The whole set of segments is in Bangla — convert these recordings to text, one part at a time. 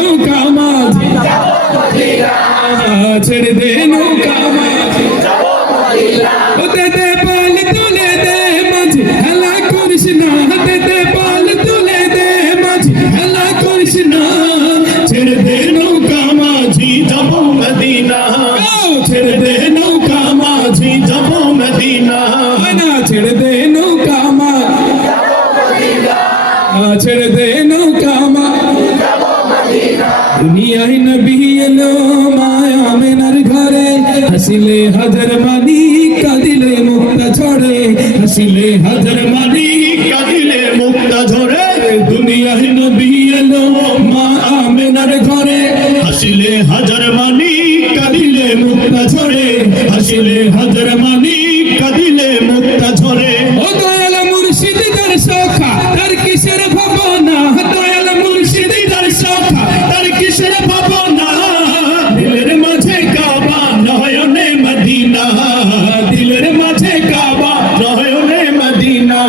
নৌকা মাঝি ছেড়ে দে নৌকা মাঝি হতে দে পাল তুলে দে মাঝি হেলা করিস না হতে দে পাল তুলে দে মাঝি হেলা করিস না ছেড়ে দে নৌকা মাঝি যাব মদিনা ছেড়ে দে নৌকা মাঝি যাব মদিনা না ছেড়ে দে নৌকা মাঝি ছেড়ে দে নৌকা মাঝি দুনিয়ায় নবী এলো মায়া মেনার ঘরে হাসিলে হাজার মানি কাঁদিলে মুক্তা ঝরে হাসিলে হাজার মানি কাঁদিলে মুক্তা ঝরে দুনিয়ায় নবী এলো মা আমেনার ঘরে হাসিলে হাজার মানি কাঁদিলে মুক্তা ঝরে হাসিলে হাজার মানি কাঁদিলে মুক্তা ঝরে ও দয়াল মুর্শিদ তার সখা তার কিসের ভাবনা দয়াল মুর্শিদ তার সখা তার কিসের ভাবনা দিলের মাঝে কাবা নয়নে মদিনা দিলের মাঝে কাবা নয়নে মদিনা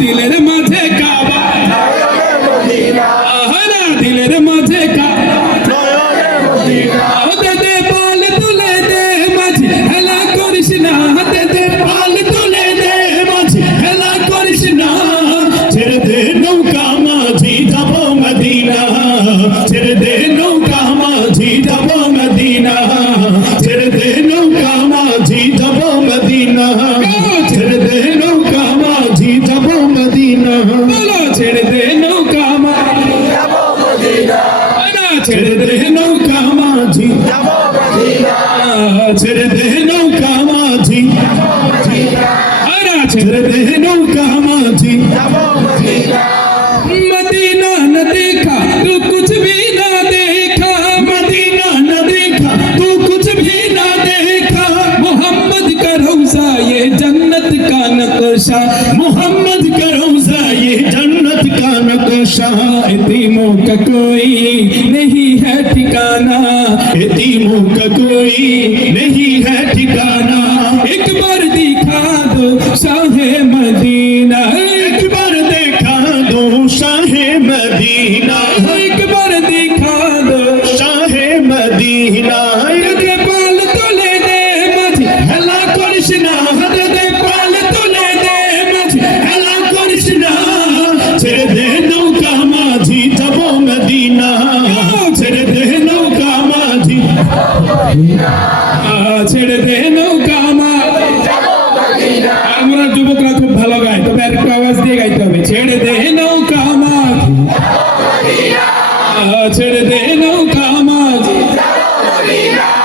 দিলের মাঝে কাবা নয়নে মদিনা আহারা দিলের মাঝে কাবা নয়নে মদিনা হতে দে পাল তুলে দে মাঝি হেলা করিস না হতে দে পাল তুলে দে মাঝি হেলা করিস না ছেড়ে দে নৌকা মাঝি যাব মদিনা ছেড়ে দে নৌকা মাঝি যাব মদিনা ছেড়ে দে নৌকা মাঝি যাব মদিনা ছেড়ে দে নৌকা মাঝি যাব মদিনা বলো ছেড়ে দে নৌকা মাঝি যাব মদিনা ছেড়ে দে নৌকা মাঝি যাব মদিনা ছেড়ে দে নৌকা মাঝি যাব মদিনা ছেড়ে দে নৌকা মাঝি যাব মদিনা मदीना न देखा तू कुछ भी ना देखा मदीना न देखा तू कुछ भी ना देखा मोहम्मद का रोज़ा ये जन्नत का नक्शा मोहम्मद का रोज़ा ये जन्नत का नक्शा यतीमों का कोई नहीं है ठिकाना यतीमों का कोई नहीं है ठिकाना एक बार दिखा दो शाहे मदीना एक बार देखा दो शाहे मदीना एक बार दिखा दो शाहे मदीना दे पाल तुले दे माझी हेला करिस ना दे पाल तुले दे माझी हेला करिस ना ছেড়ে দে নৌকা মাঝি যাব মদিনা ছেড়ে দে নৌকা মাঝি ছেড়ে দে নৌকা মাঝি যাব মদিনা আমরা যুবকরা খুব ভালো গায় তবে আরেকটু আওয়াজ দিয়ে গাইতে হবে ছেড়ে দে নৌকা মাঝি ছেড়ে দে নৌকা মাঝি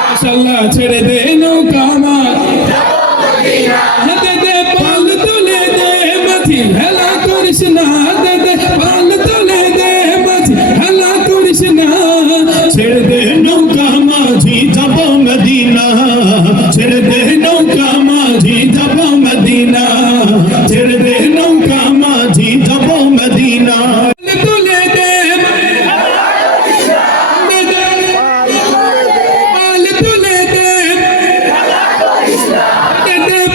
মাশাআল্লাহ ছেড়ে দে নৌকা মাঝি হাতে দে পাল তুলে দে মাঝি হেলা করিস না হাতে দে পাল তুলে দে মাঝি হেলা করিস না ছেড়ে দে নৌকা মাঝি যাব মদিনা ছেড়ে দে নৌকা মাঝি যাব মদিনা ছেড়ে দে নৌকা মাঝি যাব মদিনা তুলে দে পাল তুলে দে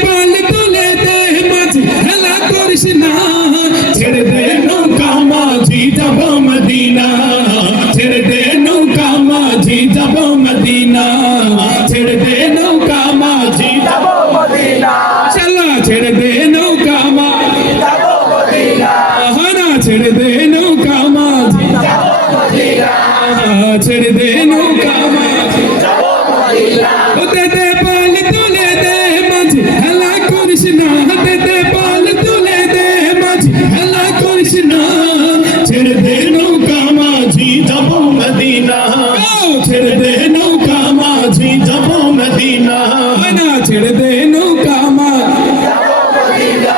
পাল তুলে দে মাঝি হেলা করিস না ছেড়ে দে নৌকা মাঝি যাব মদিনা ছেড়ে দে নৌকা মাঝি যাব মদিনা ছেড়ে দে নৌকা মাঝি যাব মদিনা চলা ছেড়ে দে নৌকা মাঝি যাব মদিনা হানা ছেড়ে দে নৌকা মাঝি যাব মদিনা ছেড়ে দে নৌকা মাঝি যাব মদিনা হতে দে পাল তুলে দে মাঝি হেলা করিস না হতে দে পাল তুলে দে মাঝি হেলা করিস না ছেড়ে দে নৌকা মাঝি যাব মদিনা ছেড়ে দে নৌকা মাঝি যাব মদিনা না ছেড়ে দে নৌকা মাঝি যাব মদিনা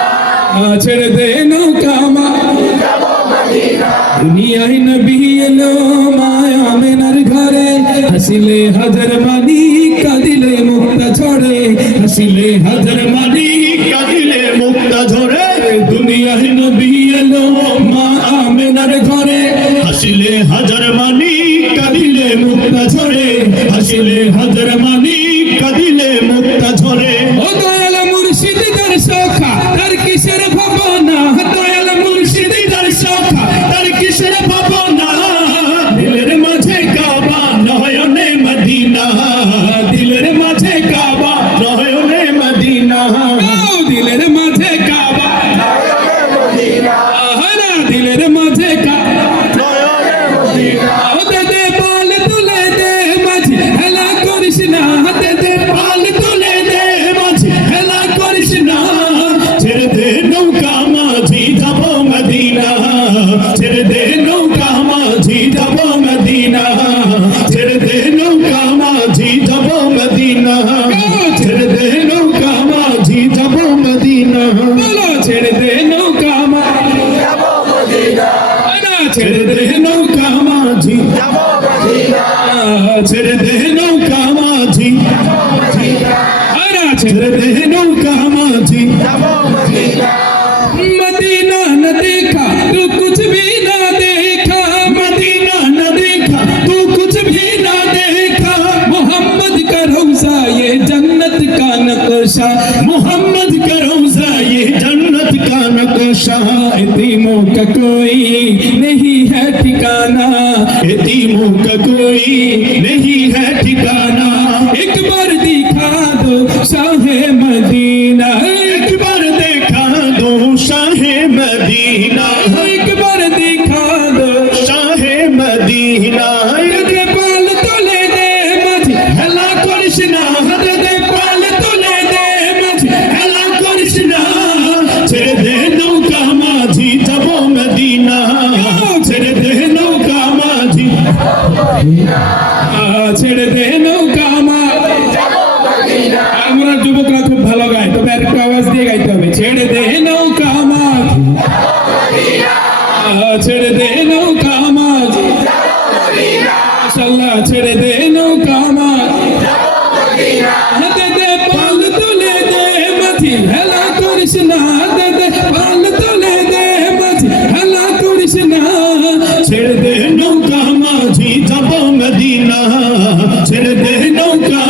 ছেড়ে দে নৌকা মাঝি যাব মদিনা দুনিয়ায় নবী এলো মায়া মেনার ঘরে হাসিলে হাজার মানি কাঁদিলে মুক্তা ঝরে হাসিলে হাজার মানি কাঁদিলে মুক্তা ঝরে দুনিয়ায় নবী এলো মা আমেনার ঘরে হাসিলে হাজার মানি কাঁদিলে মুক্তা ঝরে হাসিলে হাজার মানি কাঁদিলে মুক্তা ঝরে ও দয়াল মুর্শিদ তার সখা তার কিসের ভাবনা দয়াল মুর্শিদ তার সখা তার কিসের ভাবনা দিলের মাঝে ছেড়ে দে নৌকা মাঝি আর ছেড়ে দে নৌকা মাঝি मदीना न देखा तो कुछ भी ना देखा मदीना न देखा तो कुछ भी ना देखा मोहम्मद का रोज़ा ये जन्नत का नक्शा मोहम्मद का रोज़ा ये जन्नत का नक्शा यतीमों का कोई नहीं है ठिकाना यतीमों का कोई नहीं है ठिकाना एक बार दिखा दो शाहे मदीना एक बार देखा दो शाहे मदीना एक बार दिखा दो शाहे मदीना दे पाल तोले दे मझ हला कृष्णा दे पाल तोले दे मझ हला कृष्णा ছেড়ে দে নৌকা মাঝি যাব মদিনা ছেড়ে দে নৌকা মাঝি ছেড়ে দে নৌকা মাঝি যাব মদিনা আমরা যুবকরা খুব ভালো গায় তবে আরেকটু আওয়াজ দিয়ে গাইতে হবে ছেড়ে দে নৌকা মাঝি ছেড়ে দে নৌকা মাঝি মাশাআল্লাহ ছেড়ে দে নৌকা মাঝি দে দে পাল তুলে দে মাঝি হেলা করিস না দে দে পাল তুলে দে মাঝি হেলা করিস না ছেড়ে দে নৌকা মাঝি যাব মদিনা ছেড়ে দে নৌকা